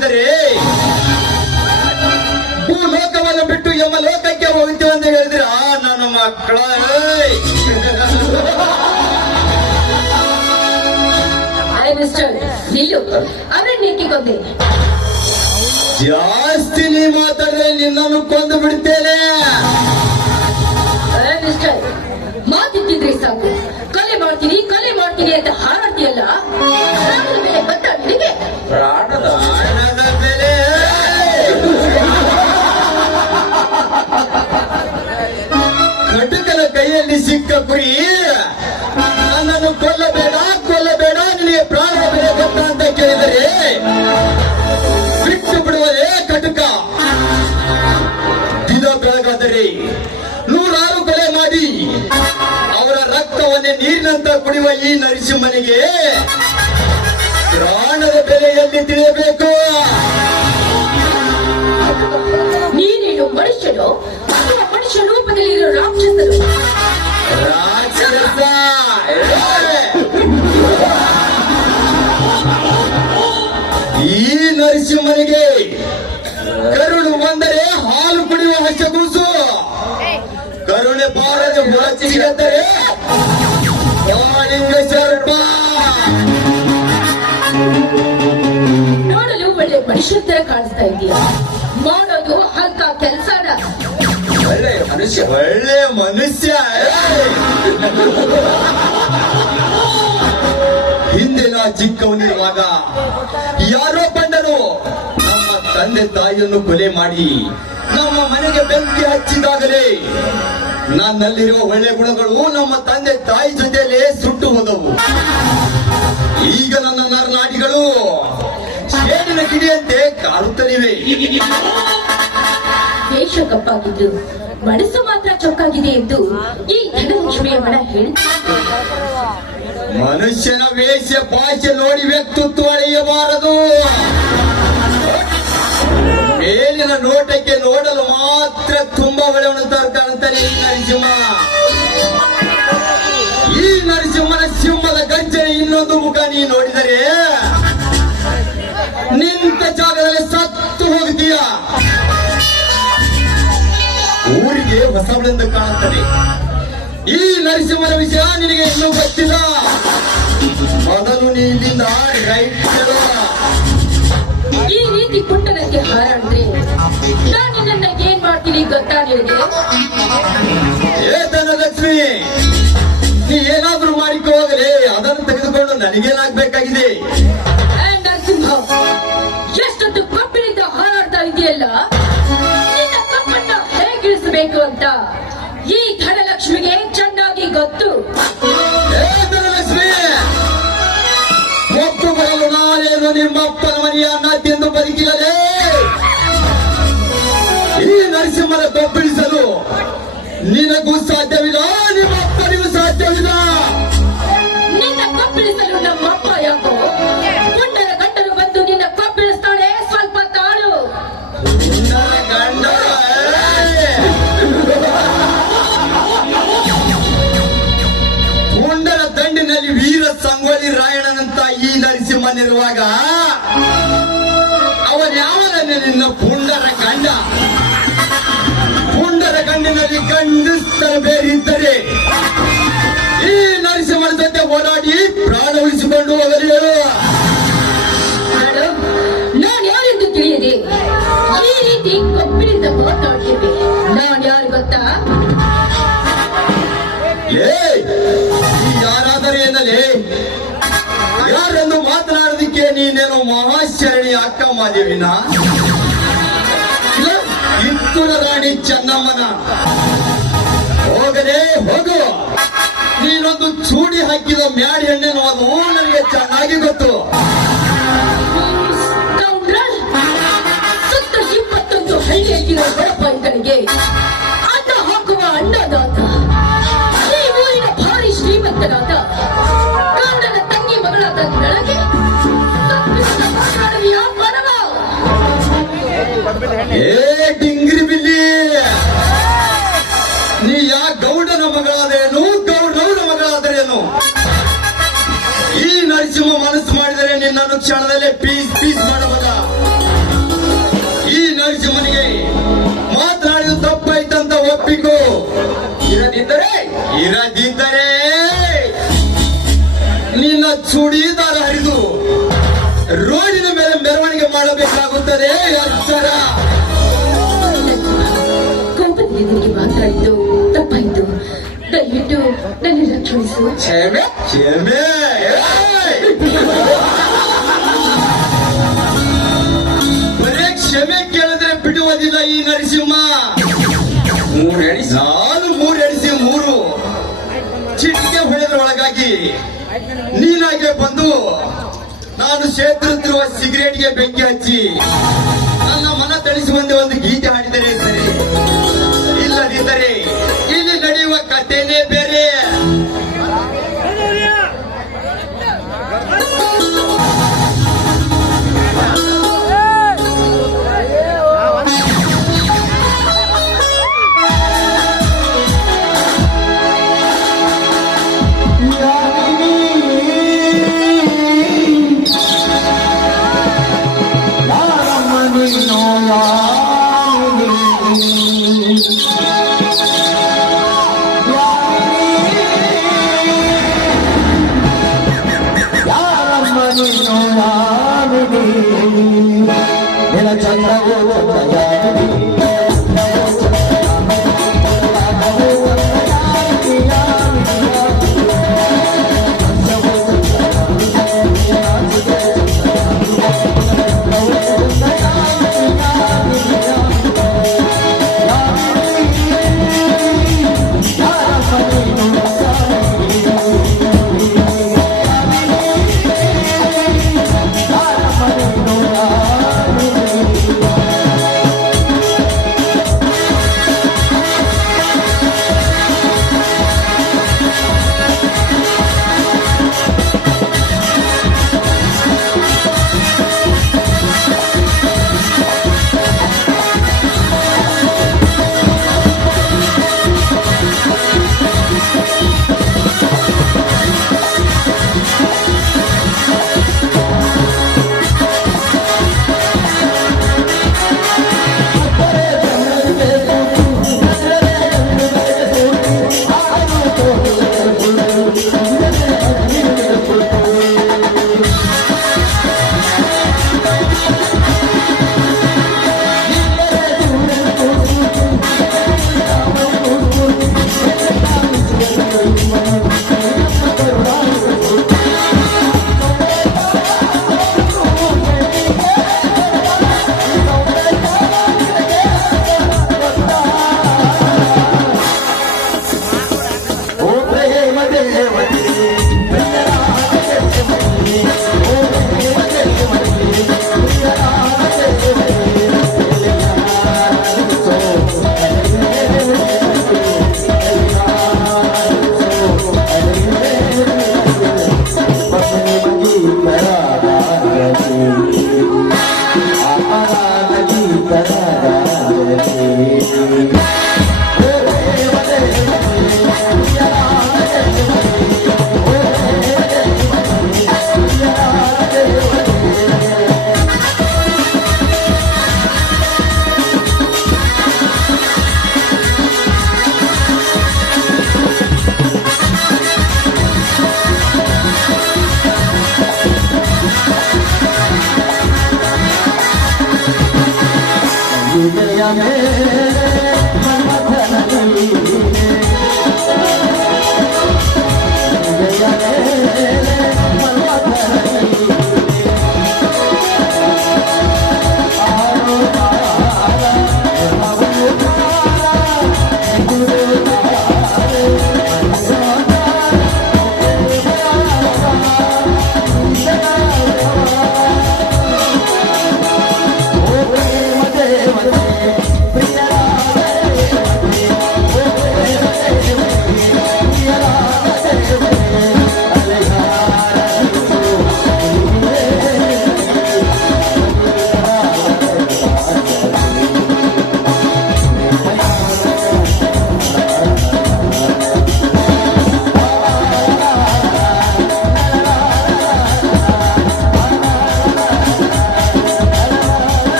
ಕೇಳಿದರೆ ಭೂಲೋಕವನ್ನು ಬಿಟ್ಟು ಯಮ ಲೋಕಕ್ಕೆ ಹೋಗ್ತೀವಿ ಅಂತ ಹೇಳಿದ್ರೆ ನನ್ನ ಮಕ್ಕಳ ಅವರನ್ನೇಕೆ ಕೊಂದೆ? ಜಾಸ್ತಿ ನೀ ಮಾತಾಡಿದ್ರೆ ನಿನ್ನನ್ನು ಕೊಂದು ಬಿಡ್ತೇನೆ. ಮಾತಿಟ್ಟಿದ್ರೆ ಸಾಕು, ಕೊಲೆ ಮಾಡ್ತೀನಿ ಅಂತ ಹಾರಾಡ್ತೀಯಲ್ಲ, ಬೆಲೆ ಗೊತ್ತಾ ನಿನಗೆ? ಪ್ರಾಣದ ಬೆಲೆ ಕಟಕನ ಕೈಯಲ್ಲಿ ಸಿಕ್ಕ ಕುರಿ ನನ್ನನ್ನು ಕೊಲ್ಲಬೇಡ ನಿನಗೆ ಪ್ರಾಣ ಬೆಲೆ ಗೊತ್ತಾ ಅಂತ ಕೇಳಿದರೆ ಬಿಟ್ಟು ಬಿಡುವುದೇ ಕಟಕ. ದಿನ ಬೆಳಗಾದರೆ 100 ಕೊಲೆ ಮಾಡಿ ಅವರ ರಕ್ತವನ್ನೇ ನೀರಿನಂತ ಕುಡಿಯುವ ಈ ನರಸಿಂಹನಿಗೆ ಪ್ರಾಣದ ಬೆಲೆಯಲ್ಲಿ ತಿಳಿಯಬೇಕು. ನೀನೇನು ಮನುಷ್ಯನು ಅಥವಾ ಮನುಷ್ಯ ರೂಪದಲ್ಲಿರೋ ರಾಕ್ಷಸರು? ರಾಕ್ಷಸ ಈ ನರಸಿಂಹನಿಗೆ ಕರುಳು ಬಂದರೆ ಹಾಲು ಕುಡಿಯುವ ಹಸಗೂಸು, ಕರುಣೆ ಬಾರದೆ ಹೊರಚಿಗದರೆ ಕಾಳಿಂಗ ಸರ್ಪ. ನೋಡಲು ಒಳ್ಳೆ ಮನುಷ್ಯ ತರ ಕಾಣಿಸ್ತಾ ಇದೆಯಾ? ಮಾಡೋದು ಹಲ್ಕ ಕೆಲಸನ. ಒಳ್ಳೆ ಮನುಷ್ಯ ಹಿಂದೆ ನಾ ಚಿಕ್ಕವನಿರುವಾಗ ಯಾರೋ ಬಂದರು ನಮ್ಮ ತಂದೆ ತಾಯಿಯನ್ನು ಕೊಲೆ ಮಾಡಿ ನಮ್ಮ ಮನೆಗೆ ಬೆಂಕಿ ಹಚ್ಚಿದಾಗಲೇ ನನ್ನಲ್ಲಿರುವ ಒಳ್ಳೆ ಗುಣಗಳು ನಮ್ಮ ತಂದೆ ತಾಯಿ ಜೊತೆಯಲ್ಲೇ ಸುಟ್ಟು ಹೋದವು. ಈಗ ನನ್ನ ನರನಾಡಿಗಳು ಶೇಡಿನ ಗಿಡಿಯಂತೆ ಕಾರುತ್ತಲಿವೆ. ವೇಷ ಕಪ್ಪಾಗಿದ್ದು ಮನಸ್ಸು ಮಾತ್ರ ಚೊಕ್ಕಾಗಿದೆ ಎಂದು ಈ ಧನಲಕ್ಷ್ಮಿಯ ಮನ ಹೇಳುತ್ತಿದೆ. ಮನುಷ್ಯನ ವೇಷ ಭಾಷೆ ನೋಡಿ ವ್ಯಕ್ತಿತ್ವ ಅಳೆಯಬಾರದು. ಮೇಲಿನ ನೋಟಕ್ಕೆ ನೋಡಲು ಮಾತ್ರ ತುಂಬಾ ಒಳ್ಳೆಯವನಂತ ಕಾಣುತ್ತಾನೆ ಈ ನರಸಿಂಹ. ಈ ನರಸಿಂಹನ ಸಿಂಹದ ಗರ್ಜನೆ ಇನ್ನೊಂದು ಮುಖ ನೀ ನೋಡಿದರೆ ನಿಂತ ಜಾಗದಲ್ಲಿ ಸತ್ತು ಹೋಗ್ತೀಯ. ಊರಿಗೆ ಹೊಸಬಳೆಂದು ಕಾಣುತ್ತದೆ. ಈ ನರಸಿಂಹನ ವಿಷಯ ನಿನಗೆ ಇನ್ನೂ ಗೊತ್ತಿಲ್ಲ. ಮೊದಲು ನೀ ಇಲ್ಲಿಂದ ರೈಟ್ ಹೇಳುವ. ಈ ರೀತಿ ಪುಟ್ಟನಕ್ಕೆ ಹಾರಾಡಿದ್ರೆ ನಾನು ನಿನ್ನ ಏನ್ ಮಾಡ್ತೀನಿ ಗೊತ್ತಾ ನಿನಗೆ? ಏ ಧನಲಕ್ಷ್ಮಿ, ನೀ ಏನಾದ್ರೂ ಮಾಡಿಕೊ ಹೋಗಲೇ, ಅದನ್ನು ತೆಗೆದುಕೊಂಡು ನನಗೇನಾಗ್ಬೇಕಾಗಿದೆ? ನರಸಿಂಹ, ಎಷ್ಟೊತ್ತು ಕಬ್ಬಿನಿಂದ ಹಾರಾಡ್ತಾ ಇದೆಯಲ್ಲ, ನಿನ್ನ ಕಬ್ಬನ್ನ ಹೇಗಿಳಿಸಬೇಕು ಅಂತ ಈ ಧನಲಕ್ಷ್ಮಿಗೆ ಚೆನ್ನಾಗಿ ಗೊತ್ತು. ಏ ಧನಲಕ್ಷ್ಮಿ, ಒಪ್ಪು ಬರಲು ನಾನೇನು ನಿಮ್ಮಪ್ಪನ ಮನೆಯ ಅನ್ನ ತಿಂದು ಬದುಕಿರಲೇ. ಈ ನರಸಿಂಹನ ಕೊಬ್ಬಿಳಿಸಲು ನಿನಗೂ ಸಾಧ್ಯವಿಲ್ಲ, ನಿಮ್ಮಪ್ಪನಿಗೂ ಸಾಧ್ಯವಿಲ್ಲ. ನಿನ್ನ ಕಬ್ಬಿಳಿಸಲು ನಮ್ಮಪ್ಪ ಯಾಕೋ ಪುಂಡರ ಗಂಡರು ಬಂದು ನಿನ್ನ ಕಬ್ಬಿಳಿಸ್ತಾಳೆ, ಸ್ವಲ್ಪ ತಾಳು. ಗಂಡ ಪುಂಡರ ದಂಡಿನಲ್ಲಿ ವೀರ ಸಂಗೊಳ್ಳಿ ರಾಯಣ್ಣನಂತ ಈ ನರಸಿಂಹನಿರುವಾಗ ಅವನ್ಯಾವನೇ ನಿನ್ನ ಪುಂಡರ ಗಂಡ? ಪುಂಡರ ಗಂಡಿನಲ್ಲಿ ಗಂಡಸ್ತರ ಬೇರಿದ್ದರೆ ಈ ನರಸಿಂಹನ ಜೊತೆ ಓಡಾಡಿ ಪ್ರಾಣ ಉಳಿಸಿಕೊಂಡು ಹೋಗಲಿ ಹೇಳು. ನಾನು ಯಾರೆಂದು ತಿಳಿಯದೆ ಈ ರೀತಿ ಕಬ್ಬಿನಿಂದ ಮಾತಾಡ್ತೇವೆ. ನಾನು ಯಾರು ಗೊತ್ತಾ? ಯಾರಾದರೂ ಏನಲೇ, ಯಾರೆಂದು ಮಾತನಾಡೋದಿಕ್ಕೆ ನೀನೇನು ಮಹಾಶರಣಿ ಅಕ್ಕ ಮಾದೇವಿನ ಕಿತ್ತೂರ ರಾಣಿ ಚೆನ್ನಮ್ಮನ? ಹೋಗಲೇ ಹೋಗು. ನೀನೊಂದು ಚೂಡಿ ಹಾಕಿದ ಮ್ಯಾಡಿ ಎಣ್ಣೆನು ಅದು ನನಗೆ ಚೆನ್ನಾಗಿ ಗೊತ್ತು. ಸುತ್ತ 21 ಹಳ್ಳಿ ಹಾಕಿದ ಬಡಪಾಯಿಗಳಿಗೆ ಅನ್ನ ಹಾಕುವ ಅನ್ನದಾತ, ಈ ಊರಿನ ಭಾರಿ ಶ್ರೀಮಂತನಾದ ಗೌಡನ ತಂಗಿ ಮಗಳಾದ ನನಗೆ ಏ ಡಿಂಗ್ರಿ ಬಿಲ್ಲಿ, ನೀ ಯಾ ಗೌಡನ ಮಗಳಾದರೇನು, ಗೌಡನ ಮಗಳಾದರೇನು? ಈ ನರಸಿಂಹ ಮನಸ್ಸು ಮಾಡಿದರೆ ನಿನ್ನನ್ನು ಕ್ಷಣದಲ್ಲೇ ಪೀಸ್ ಮಾಡಬಲ್ಲ. ಒಪ್ಪಿಕೋ. ಇರದಿದ್ದರೆ ಇರದಿದ್ದರೆ ನಿನ್ನ ಚೂಡಿದಾರ ಹರಿದು ರೋಡಿನ ಮೇಲೆ ಮೆರವಣಿಗೆ ಮಾಡಬೇಕಾಗುತ್ತದೆ. ಎಚ್ಚರ. ಕೋಪದಲ್ಲಿ ನಿನಗೆ ಮಾತಾಡಿದ್ದು ತಪ್ಪಾಯ್ತು. ದಯವಿಟ್ಟು ನನ್ನೆಲ್ಲ ಕ್ಷಮಿಸು. ಕ್ಷಮೆ ಕ್ಷಮೆ. ಬರೇ ಕ್ಷಮೆ ಕೇಳಿದ್ರೆ ಬಿಡುವುದಿಲ್ಲ ಈ ನರಸಿಂಹ. ಮೂರೆಣಿಸಿ ನಾನು 3 ಎಣಿಸಿ 3 ಚಿಟಿಕೆ ಹೊಡೆದ್ರೊಳಗಾಗಿ ನೀನಾಗೆ ಬಂದು ನಾನು ಸೇತುತ್ತಿರುವ ಸಿಗರೇಟ್ಗೆ ಬೆಂಕಿ ಹಚ್ಚಿ ನನ್ನ ಮನ ತಳಿಸುವಂತೆ ಒಂದು ಗೀತೆ ಹಾಡಿದರೆ ಸರಿ. ಇಲ್ಲದಿದ್ದರೆ ಇಲ್ಲಿ ನಡೆಯುವ ಕಥೆನೇ ಬೇರೆ.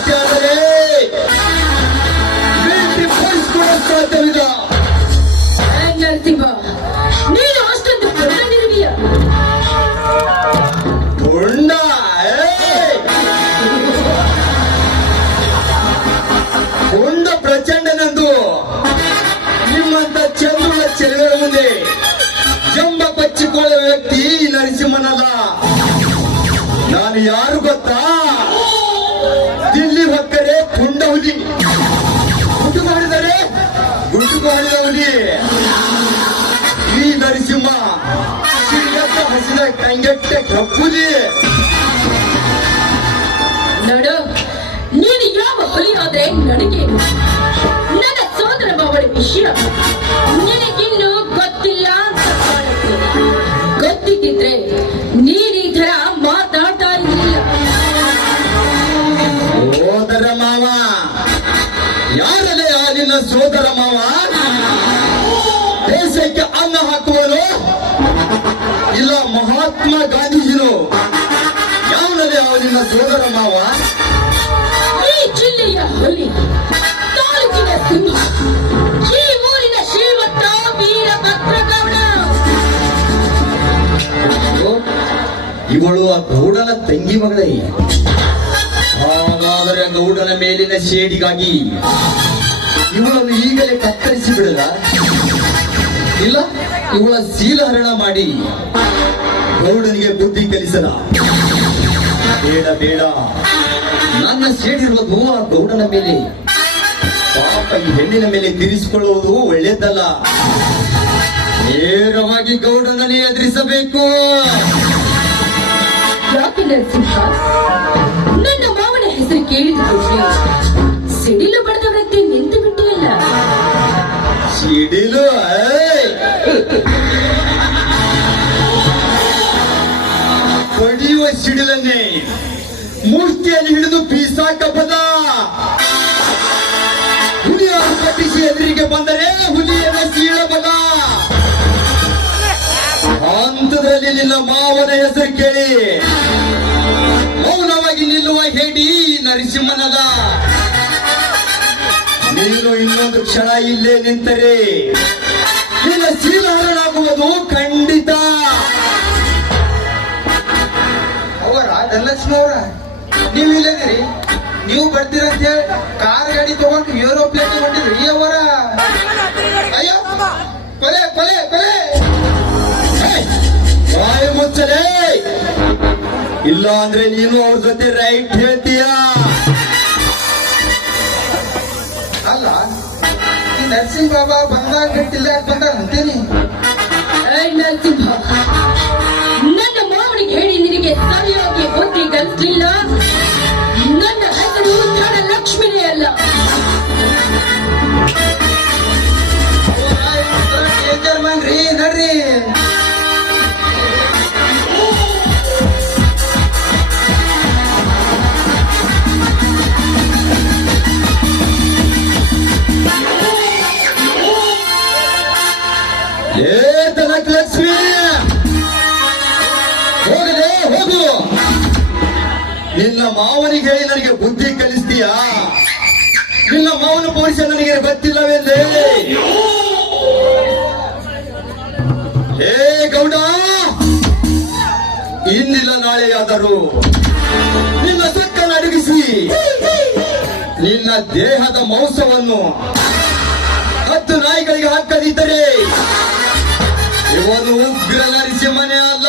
ಅಷ್ಟೇ ಆದರೆ ಭೇಟಿ ಪಡಿಸಿಕೊಳ್ಳಲು ಸಾಧ್ಯವಿಲ್ಲ. ನರಸಿಂಹ, ನೀನು ಅಷ್ಟೊಂದು ಪುಂಡನಿರುವಿಯ? ಪುಂಡ ಪುಂಡ ಪ್ರಚಂಡನಂದು ನಿಮ್ಮಂತ ಚಂದ್ರುಳ ಚೆಲುವೆಯ ಮುಂದೆ ಜಂಬ ಬಚ್ಚಿಕೊಳ್ಳುವ ವ್ಯಕ್ತಿ ನರಸಿಂಹನಲ್ಲ. ನಾನು ಯಾರು ಗೊತ್ತಾ? ದಿಲ್ಲಿ ಹೊಕ್ಕರೆ ಪುಂಡ ಹುಲಿ, ಗುಟುಕು ಹೊಡೆದರೆ ಗುಟುಕು ಹೊಡೆದ ಹುಲಿ. ಈ ನರಸಿಂಹ ಸಿಡಿಗಟ್ಟ ಹಸಿದ ಕಂಗೆಟ್ಟೆ ಕಪ್ಪುಲಿ. ನೋಡು, ನೀನು ಯಾವ ಹುಲಿ ಆದ್ರೆ ನನಗೇನು? ನನ್ನ ಸೋದರ ಮಾವಳ ವಿಷಯ ನಿನಗಿನ್ನೂ ಗೊತ್ತಿಲ್ಲ ಅಂತ ಕಾಣುತ್ತೆ. ಗೊತ್ತಿದ್ದಿದ್ರೆ ನೀನು ಈ ತರ ಮಾತಾಡ್ತಾ ಇರಲಿಲ್ಲ. ಸೋದರ ಮಾವ? ಯಾರಲ್ಲೇ ಆ ನಿನ್ನ ಸೋದರ ಮಾವ? ದೇಶಕ್ಕೆ ಅನ್ನ ಹಾಕುವನು ಇಲ್ಲ ಮಹಾತ್ಮ ಗಾಂಧೀಜಿನು? ಯಾವನಲ್ಲೇ ಆ ನಿನ್ನ ಸೋದರ ಮಾವ? ಈ ಜಿಲ್ಲೆಯ ಹುಲಿ, ತಾಲೂಕಿನ ಸಿಂಹ, ಈ ಊರಿನ ಶ್ರೀಮಂತ ವೀರಭದ್ರಗೌಡ. ಇವಳು ಆ ಗೌಡನ ತಂಗಿ ಮಗಳೇ. ಹಾಗಾದರೆ ಆ ಗೌಡನ ಮೇಲಿನ ಶೇಡಿಗಾಗಿ ಇವಳನ್ನು ಈಗಲೇ ಕತ್ತರಿಸಿ ಬಿಡಲ್ಲ? ಇಲ್ಲ, ಇವಳ ಶೀಲಹರಣ ಮಾಡಿ ಗೌಡನಿಗೆ ಬುದ್ಧಿ ಕಲಿಸಲ? ಬೇಡ ಬೇಡ, ನನ್ನ ಸೇಡಿರುವುದು ಆ ಗೌಡನ ಮೇಲೆ. ಪಾಪ ಈ ಹೆಣ್ಣಿನ ಮೇಲೆ ತೀರಿಸಿಕೊಳ್ಳುವುದು ಒಳ್ಳೆಯದಲ್ಲ. ನೇರವಾಗಿ ಗೌಡನನ್ನೇ ಎದುರಿಸಬೇಕು. ಯಾಕೆ ನರಸಿಂಹ, ನನ್ನ ಮಾವನ ಹೆಸರು ಕೇಳಿದ ಕೂಡಲೇ ಸಿಡಿಲು ಬಡದ ವ್ಯಕ್ತಿ ನಿಂತು ಬಿಟ್ಟಿಯಲ್ಲ? ಸಿಡಿಲು ಬಡಿಯುವ ಸಿಡಿಲನ್ನೇ ಮೂರ್ತಿಯಲ್ಲಿ ಹಿಡಿದು ಬೀಸಾಕಬಲ್ಲ. ಹುಲಿಯನ್ನು ಕಟ್ಟಿಸಿ ಎದುರಿಗೆ ಬಂದರೆ ಹುಲಿಯನ್ನು ಸೀಳಬಲ್ಲ. ಹಂತದಲ್ಲಿ ನಿನ್ನ ಮಾವನ ಹೆಸರು ಕೇಳಿ ಮೌನವಾಗಿ ನಿಲ್ಲುವ ಹೇಡಿ ನರಸಿಂಹನಲ್ಲ. ನೀನು ಇನ್ನೊಂದು ಕ್ಷಣ ಇಲ್ಲೇ ನಿಂತರೆ ನಿನ್ನ ಶೀಲಹರಣಾಗುವುದು ಖಂಡಿತ. ಅವರ ಧನಲಕ್ಷ್ಮಿ ಅವರ, ನೀವು ಇಲ್ಲದಿರಿ, ನೀವು ಬರ್ತೀರಂತ ಹೇಳಿ ಕಾರ್ ಗಾಡಿ ತಗೊಂಡು ಏರೋಪ್ಲೇನ್ ಹೊಂಟಿದ್ರಿ ಅವರ. ಅಯ್ಯೋ, ಕೊಲೆ ಕೊಲೆ ಕೊಲೆ! ಬಾಯಿ ಮುಚ್ಚಲೇ, ಇಲ್ಲ ಅಂದ್ರೆ ನೀನು ಅವ್ರ ಜೊತೆ ರೈಟ್ ಹೇಳ್ತೀಯ. ಅಲ್ಲ, ಈ ನರಸಿಂಹ ಬಾಬಾ ಬಂದಾಗ ಗಟ್ಟಿಲ್ಲ ಬಂದಾಗ ಅಂತೀನಿ. ನರಸಿಂಹ, ನನ್ನ ಮಾವನಿಗೆ ಹೇಳಿ ನಿನಗೆ ಸರಿಯಾಗಿ ಬುದ್ಧಿ ಕಲಿಸಲಿಲ್ಲ. ನನ್ನ ಹೆಸರು ಧನಲಕ್ಷ್ಮಿನೇ ಅಲ್ಲ. ಡೇಂಜರ್ ಮ್ಯಾನ್ ರೀ, ನಡ್ರಿ. ಏ ಧನಲಕ್ಷ್ಮಿ, ಹೋಗಲೇ ಹೋಗು. ನಿನ್ನ ಮಾವನಿಗೆ ಹೇಳಿ ನನಗೆ ಬುದ್ಧಿ ಕಲಿಸ್ತೀಯಾ? ನಿನ್ನ ಮಾವನ ಪೋಷ ನನಗೆ ಗೊತ್ತಿಲ್ಲವೆಂದೇ? ಹೇ ಗೌಡ, ಇಂದಿಲ್ಲ ನಾಳೆಯಾದರೂ ನಿನ್ನ ಸಕ್ಕನ್ನು ಅಡಗಿಸಿ ನಿನ್ನ ದೇಹದ ಮಾಂಸವನ್ನು 10 ನಾಯಿಗಳಿಗೆ ಹಾಕದಿದ್ದರೆ ಇವನು ಉಗ್ರ ನರಸಿಂಹನೇ ಅಲ್ಲ.